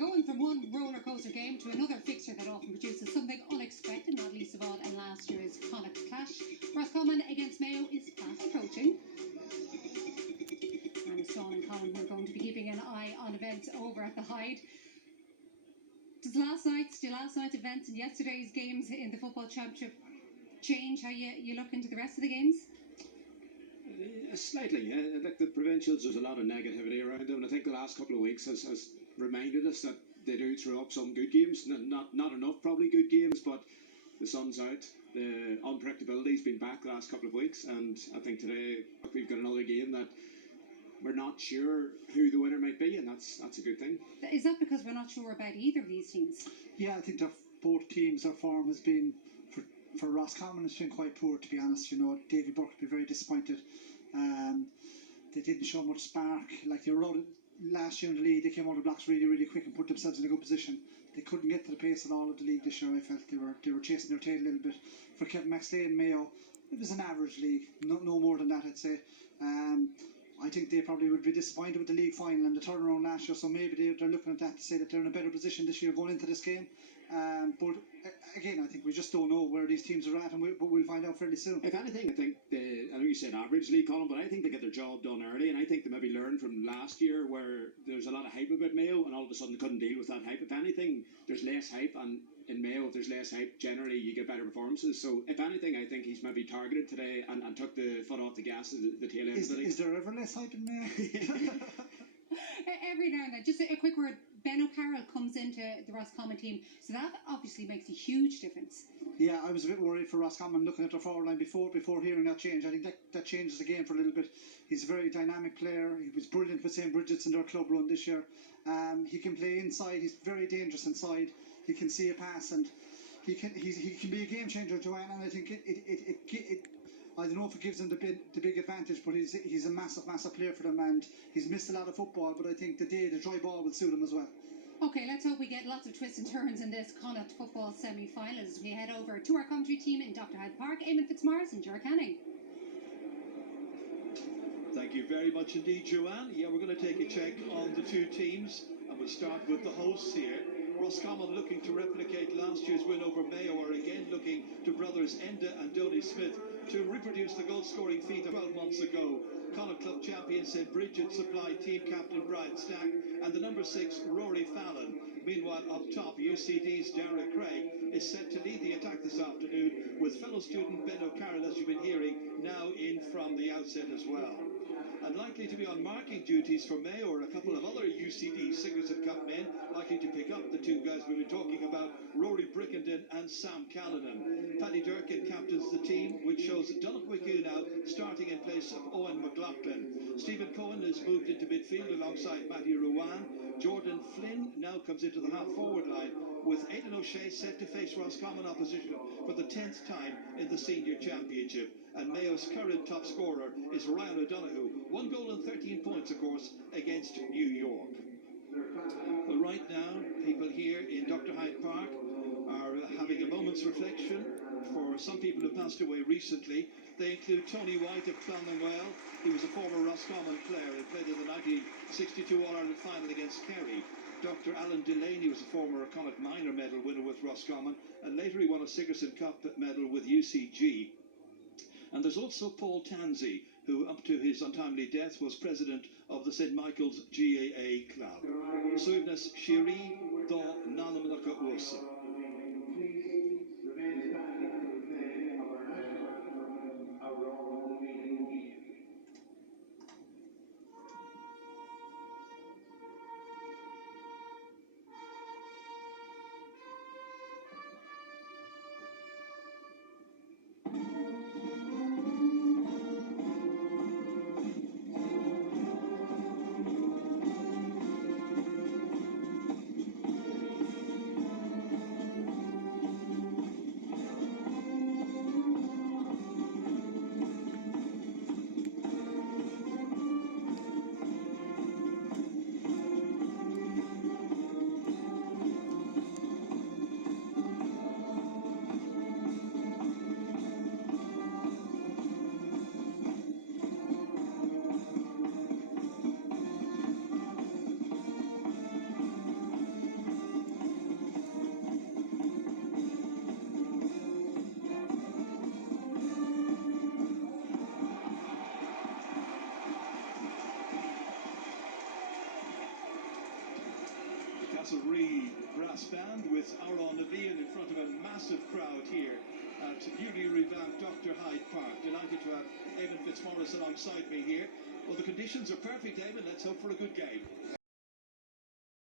going from one roller coaster game to another fixture that often produces something unexpected, not least of all in last year's Connacht clash. Roscommon against Mayo is fast approaching. And it's Sean and Colm who are going to be keeping an eye on events over at the Hyde. Does last night's events and yesterday's games in the football championship change how you look into the rest of the games? Slightly, yeah. Like the provincials, there's a lot of negativity around them, and I think the last couple of weeks has reminded us that they do throw up some good games. Not enough, probably, good games, but the sun's out. The unpredictability's been back the last couple of weeks, and I think today we've got another game that we're not sure who the winner might be, and that's a good thing. Is that because we're not sure about either of these teams? Yeah, I think both teams, their form has been, for Roscommon, it's been quite poor, to be honest. You know, Davy Burke would be very disappointed. They didn't show much spark. Like they were out last year in the league, they came out of blocks really, really quick and put themselves in a good position. They couldn't get to the pace at all of the league this year. I felt they were chasing their tail a little bit. For Kevin McStay and Mayo, it was an average league, no more than that, I'd say. I think they probably would be disappointed with the league final and the turnaround last year, so maybe they're looking at that to say that they're in a better position this year going into this game. But again, I think we just don't know where these teams are at, but we'll find out fairly soon. If anything, I think I know you said average league, Colm, but I think they get their job done early, and I think they maybe learned from last year where there's a lot of hype about Mayo, and all of a sudden they couldn't deal with that hype. If anything, there's less hype, and in Mayo, if there's less hype, generally you get better performances. So if anything, I think he's maybe targeted today and took the foot off the gas at the tail end of the league. Is there ever less hype in Mayo? Every now and then. Just a quick word. Ben O'Carroll comes into the Roscommon team, so that obviously makes a huge difference. Yeah, I was a bit worried for Roscommon looking at their forward line before hearing that change. I think that changes the game for a little bit. He's a very dynamic player. He was brilliant with St. Bridget's in their club run this year. He can play inside. He's very dangerous inside. He can see a pass, and he can be a game changer, Joanne. And I think it I don't know if it gives him the big advantage, but he's a massive player for them, and he's missed a lot of football, but I think the dry ball will suit him as well. Okay, let's hope we get lots of twists and turns in this Connacht football semi-final as we head over to our commentary team in Dr. Hyde Park, Eamon Fitzmaurice and Ger Canning. Thank you very much indeed, Joanne. Yeah, we're going to take a check on the two teams, and we'll start with the hosts here. Roscommon looking to replicate last year's win over Mayo, are again looking to brothers Enda and Donny Smith to reproduce the goal-scoring feat of 12 months ago. Connacht Club champion St. Bridget supplied team captain Brian Stack and the number 6 Rory Fallon. Meanwhile, up top, UCD's Darragh Craig is set to lead the attack this afternoon, with fellow student Ben O'Carroll, as you've been hearing, now in from the outset as well. And likely to be on marking duties for Mayo are a couple of other UCD Sigerson Cup men, likely to pick up the two guys we've been talking about, Rory Brickenden and Sam Callanan. Paddy Durkin captains the team, which shows Donald McHugh now starting in place of Owen McLaughlin. Stephen Cohen has moved into midfield alongside Matty Ruan. Jordan Flynn now comes into the half-forward line, with Aidan O'Shea set to face Roscommon opposition for the 10th time in the Senior Championship. And Mayo's current top scorer is Ryan O'Donoghue, 1 goal and 13 points, of course, against New York. Well, right now, people here in Dr. Hyde Park are having a moment's reflection for some people who passed away recently. They include Tony White of Clonmel. He was a former Roscommon player and played in the 1962 All-Ireland final against Kerry. Dr. Alan Delaney was a former Connacht Minor medal winner with Roscommon, and later he won a Sigerson Cup medal with UCG. And there's also Paul Tansey, who up to his untimely death was president of the St. Michael's GAA Club. Suivnas Shiri do Nanamanaka Ursa. Castlereagh brass band with Amhránna in front of a massive crowd here at newly revamped Dr. Hyde Park. Delighted to have Eamon Fitzmaurice alongside me here. Well, the conditions are perfect, Eamon. Let's hope for a good game.